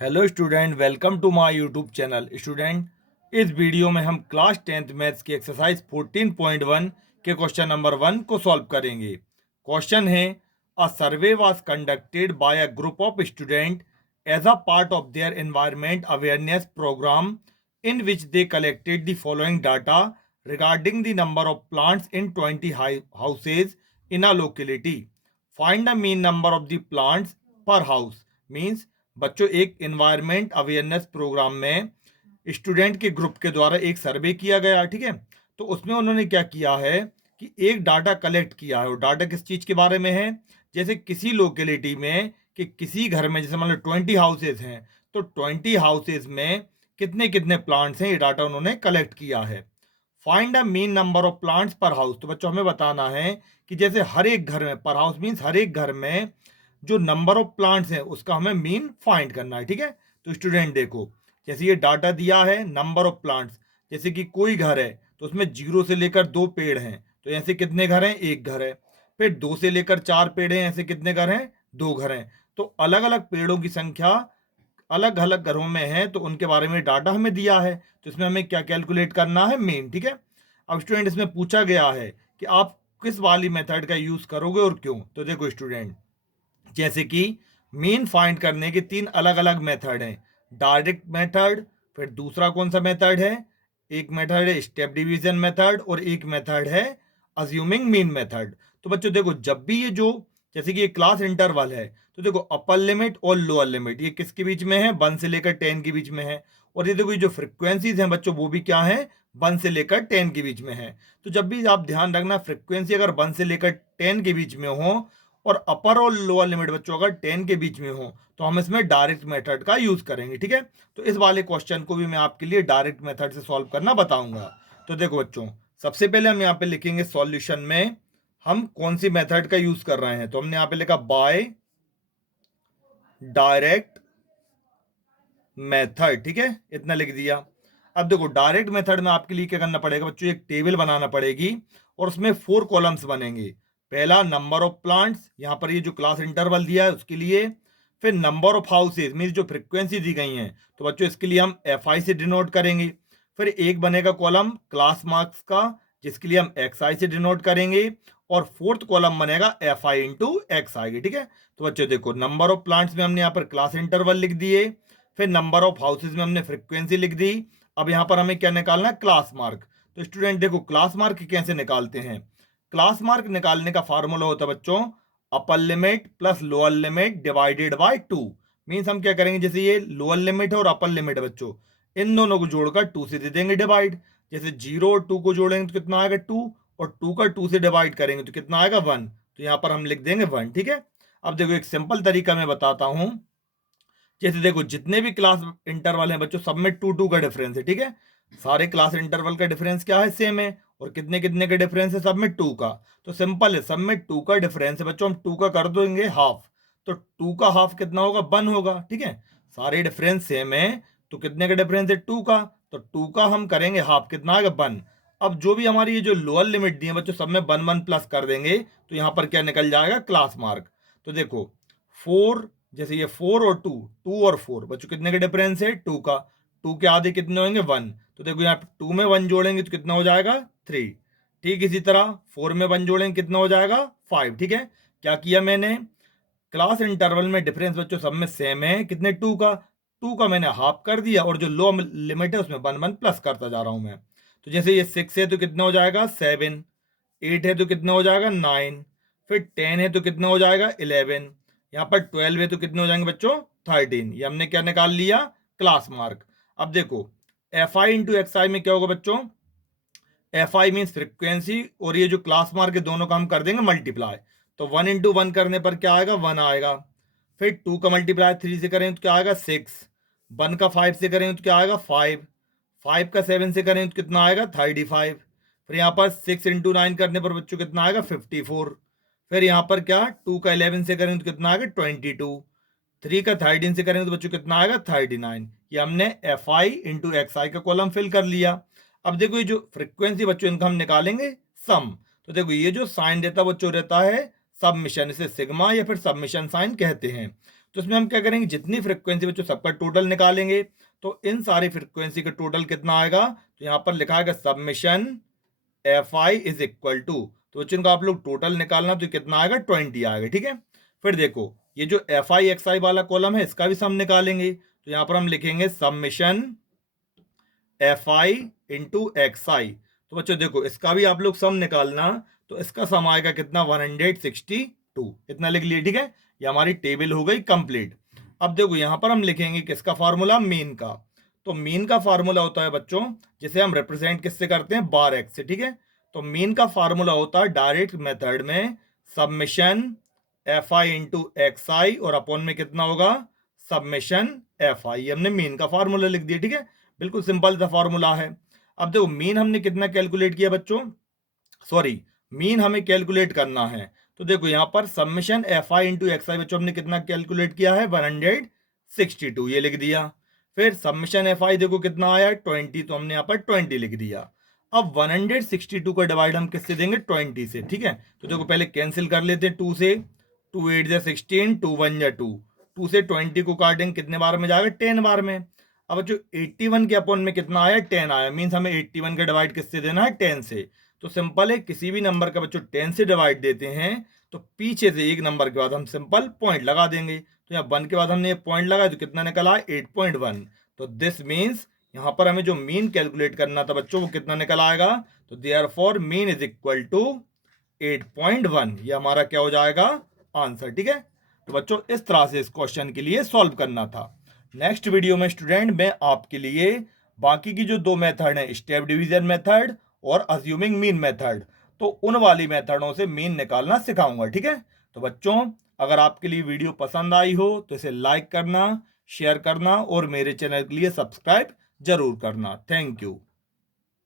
Hello student, welcome to my YouTube channel. Student, इस video में हम क्लास 10th मैथ्स की एक्सरसाइज 14.1 के क्वेश्चन नंबर 1 को सॉल्व करेंगे। क्वेश्चन है, a survey was conducted by a group of student as a part of their environment awareness programme in which they collected the following data regarding the number of plants in 20 houses in a locality. Find the mean number of the plants per house. Means बच्चों, एक environment awareness programme में student के group के द्वारा एक सर्वे किया गया, ठीक है। तो उसमें उन्होंने क्या किया है कि एक डाटा कलेक्ट किया है। और डाटा किस चीज के बारे में है? जैसे किसी लोकेलिटी में कि किसी घर में जैसे मान लो 20 हाउसेज हैं, तो 20 हाउसेज में कितने कितने प्लांट्स हैं, ये डाटा उन्होंने कलेक्ट किया है। Find the mean number of plants per house. तो बच्चों, हमें बताना है कि जैसे हर एक घर में, पर हाउस मीन्स हर एक घर में जो नंबर ऑफ प्लांट्स है उसका हमें मीन फाइंड करना है, ठीक है। तो स्टूडेंट देखो, जैसे ये डाटा दिया है नंबर ऑफ प्लांट्स, जैसे कि कोई घर है तो उसमें 0 से लेकर 2 पेड़ हैं, तो ऐसे कितने घर हैं? एक घर है। फिर 2 से लेकर 4 पेड़ हैं, ऐसे कितने घर हैं? 2 घर हैं। तो अलग अलग पेड़ों की संख्या अलग अलग घरों में है, तो उनके बारे में डाटा हमें दिया है। तो इसमें हमें क्या कैलकुलेट करना है? मीन, ठीक है। अब स्टूडेंट, इसमें पूछा गया है कि आप किस वाली मेथड का यूज करोगे और क्यों। तो देखो स्टूडेंट, जैसे कि मीन फाइंड करने के 3 अलग अलग मेथड हैं। डायरेक्ट मेथड, फिर दूसरा कौन सा मेथड है? एक मेथड है स्टेप डिवीजन मेथड, और एक मेथड है अज्यूमिंग मीन मेथड। तो बच्चों देखो, जब भी ये जो जैसे कि ये क्लास इंटरवल है, तो देखो अपर लिमिट और लोअर लिमिट ये किसके बीच में है? 1 से लेकर 10 के बीच में है। और ये देखो, ये जो फ्रिक्वेंसीज हैं बच्चों, वो भी क्या है? 1 से लेकर 10 के बीच में है। तो जब भी आप ध्यान रखना, फ्रिक्वेंसी अगर 1 से लेकर 10 के बीच में हो और अपर और लोअर लिमिट बच्चों अगर 10 के बीच में हो, तो हम इसमें डायरेक्ट मेथड का यूज करेंगे, ठीक है। तो इस वाले क्वेश्चन को भी मैं आपके लिए डायरेक्ट मेथड से सॉल्व करना बताऊंगा। तो देखो बच्चों, सबसे पहले हम यहाँ पे लिखेंगे सॉल्यूशन में हम कौन सी मेथड का यूज कर रहे हैं। तो हमने यहाँ पे लिखा बाय डायरेक्ट मेथड, ठीक है, इतना लिख दिया। अब देखो, डायरेक्ट मेथड में आपके लिए क्या करना पड़ेगा बच्चों? एक टेबल बनाना पड़ेगी और उसमें 4 कॉलम्स बनेंगे। पहला नंबर ऑफ प्लांट्स, यहां पर ये जो क्लास इंटरवल दिया है उसके लिए। फिर नंबर ऑफ हाउसेज मीन जो फ्रिक्वेंसी दी गई है, तो बच्चों इसके लिए हम एफ आई से डिनोट करेंगे। फिर एक बनेगा कॉलम क्लास मार्क्स का, जिसके लिए हम एक्स आई से डिनोट करेंगे। और फोर्थ कॉलम बनेगा एफ आई इंटू एक्स आई, ठीक है। तो बच्चों देखो, नंबर ऑफ प्लांट्स में हमने यहाँ पर क्लास इंटरवल लिख दिए, फिर नंबर ऑफ हाउसेज में हमने फ्रीक्वेंसी लिख दी। अब यहां पर हमें क्या निकालना है? Class mark. तो स्टूडेंट देखो, क्लास मार्क कैसे निकालते हैं? क्लास मार्क निकालने का फार्मूला होता है बच्चों, upper limit plus lower limit divided by 2। Means हम क्या करेंगे, जैसे ये लोअर लिमिट है और अपर लिमिट है बच्चों, इन दोनों को जोड़कर 2 से दे देंगे डिवाइड। जैसे 0 और 2 को जोड़ेंगे तो कितना आएगा? 2। और 2 का 2 से डिवाइड करेंगे तो कितना आएगा? 1। तो यहां पर हम लिख देंगे 1, ठीक है। अब देखो, एक सिंपल तरीका मैं बताता हूं। जैसे देखो, जितने भी क्लास इंटरवल हैं बच्चों, सब में 2 2 का डिफरेंस है, ठीक है। सारे क्लास इंटरवल का डिफरेंस क्या है? सेम है। और कितने कितने का डिफरेंस है? सब में 2 का। तो सिंपल है, सब में 2 का डिफरेंस है बच्चों, हम 2 का कर देंगे हाफ। तो 2 का हाफ कितना होगा? 1 होगा, ठीक है। सारे डिफरेंस सेम है, तो कितने का डिफरेंस है? 2 का। तो 2 का हम करेंगे हाफ, कितना आएगा? 1। अब जो भी हमारी ये जो लोअर लिमिट दी है बच्चों, सब में 1 1 प्लस कर देंगे, तो यहां पर क्या निकल जाएगा? Class mark. तो देखो, 4, जैसे ये 4 और 2, 2 और 4 बच्चों कितने का डिफरेंस है? 2 का। 2 के आधे कितने होंगे? 1। तो देखो, यहाँ 2 में 1 जोड़ेंगे तो कितना हो जाएगा? 3। ठीक इसी तरह 4 में 1 जोड़ेंगे कितना हो जाएगा? 5, ठीक है। क्या किया मैंने? क्लास इंटरवल में डिफरेंस बच्चों सब में सेम है, कितने? 2 का। 2 का मैंने हाफ कर दिया, और जो लो लिमिट है उसमें 1 1 प्लस करता जा रहा हूं मैं। तो जैसे ये 6 है तो कितना हो जाएगा? 7। 8 है तो कितना हो जाएगा? 9। फिर 10 है तो कितना हो जाएगा? 11। यहाँ पर 12 है तो कितने हो जाएंगे बच्चों? 13। ये हमने क्या निकाल लिया? Class mark. अब देखो, एफ आई इंटू एक्स आई में क्या होगा बच्चों? एफ आई मीन फ्रिक्वेंसी, और ये जो क्लास मार्क है दोनों का हम कर देंगे मल्टीप्लाई। तो 1 इंटू 1 करने पर क्या आएगा? 1 आएगा। फिर 2 का मल्टीप्लाई 3 से करें तो क्या आएगा? 6। 1 का 5 से करें तो क्या आएगा? 5। 5 का 7 से करें तो कितना आएगा? 35। फिर यहाँ पर 6 इंटू 9 करने पर बच्चों कितना आएगा? 54। फिर यहाँ पर क्या? 2 का 11 से करें तो कितना आएगा? 22। 3 का 13 से करें तो बच्चों कितना आएगा? 39। ये हमने एफ आई इंटू एक्स आई का कॉलम फिल कर लिया। अब देखो, ये जो फ्रीक्वेंसी बच्चों इनका हम निकालेंगे सम। तो देखो, ये जो साइन रहता है बच्चों रहता है सबमिशन, इसे सिग्मा या फिर सबमिशन साइन कहते हैं। तो इसमें हम क्या करेंगे, जितनी फ्रीक्वेंसी बच्चों सबका टोटल निकालेंगे। तो इन सारी फ्रीक्वेंसी का टोटल कितना आएगा, तो यहाँ पर लिखा है summation F I is equal to, तो बच्चों इनको आप लोग टोटल निकालना, तो कितना आएगा 20 आएगा। ठीक है, फिर देखो ये जो एफ आई एक्स आई वाला कॉलम है इसका भी सम निकालेंगे। तो यहाँ पर हम लिखेंगे summation F I into X I. तो बच्चों देखो इसका भी आप लोग सम निकालना, तो इसका सम आएगा कितना 162, इतना लिख लिए। ठीक है, ये हमारी टेबल हो गई कंप्लीट। अब देखो यहाँ पर हम लिखेंगे किसका फार्मूला, मीन का। तो मीन का फार्मूला होता है बच्चों, जिसे हम रिप्रेजेंट किससे करते हैं, बार एक्स से। ठीक है, तो मीन का फार्मूला होता है डायरेक्ट मेथड में summation F I into X I, और अपॉन में कितना होगा सबमिशन एफ आई। हमने मीन का फार्मूला लिख दिया। ठीक है, बिल्कुल सिंपल सा फार्मूला है। अब देखो मीन हमने कितना कैलकुलेट किया बच्चों, सॉरी मीन हमें कैलकुलेट करना है। तो देखो यहाँ पर summation F I into X I बच्चों हमने कितना कैलकुलेट किया है 162, ये लिख दिया। फिर सबमिशन एफ आई देखो कितना आया 20, तो हमने यहाँ पर 20 लिख दिया। अब 162 का डिवाइड हम किससे देंगे, 20 से। ठीक है, तो देखो पहले कैंसिल कर लेते हैं 2 से, 2 8 जा 16, 2 1 जा 2, 2 से 20 को काटेंगे कितने बार में जाएगा, 10 बार में। अब जो 81 के अपॉन में कितना आया, 10 आया, मीन्स हमें 81 का डिवाइड किससे देना है, 10 से। तो सिंपल है, किसी भी नंबर का बच्चों 10 से डिवाइड देते हैं तो पीछे से एक नंबर के बाद हम सिंपल पॉइंट लगा देंगे। तो यहाँ 1 के बाद हमने पॉइंट लगाया तो कितना निकला 8.1। तो दिस मीन्स यहाँ पर हमें जो मीन कैलकुलेट करना था बच्चों वो कितना निकल आएगा, तो therefore mean is equal to 8.1। ये हमारा क्या हो जाएगा, आंसर। ठीक है, तो बच्चों इस तरह से इस क्वेश्चन के लिए सॉल्व करना था। नेक्स्ट वीडियो में स्टूडेंट मैं आपके लिए बाकी की जो 2 मेथड है, स्टेप डिवीजन मेथड और अज्यूमिंग मीन मेथड, तो उन वाली मेथडों से मीन निकालना सिखाऊंगा। ठीक है, तो बच्चों अगर आपके लिए वीडियो पसंद आई हो तो इसे लाइक करना, शेयर करना और मेरे चैनल के लिए सब्सक्राइब जरूर करना। Thank you.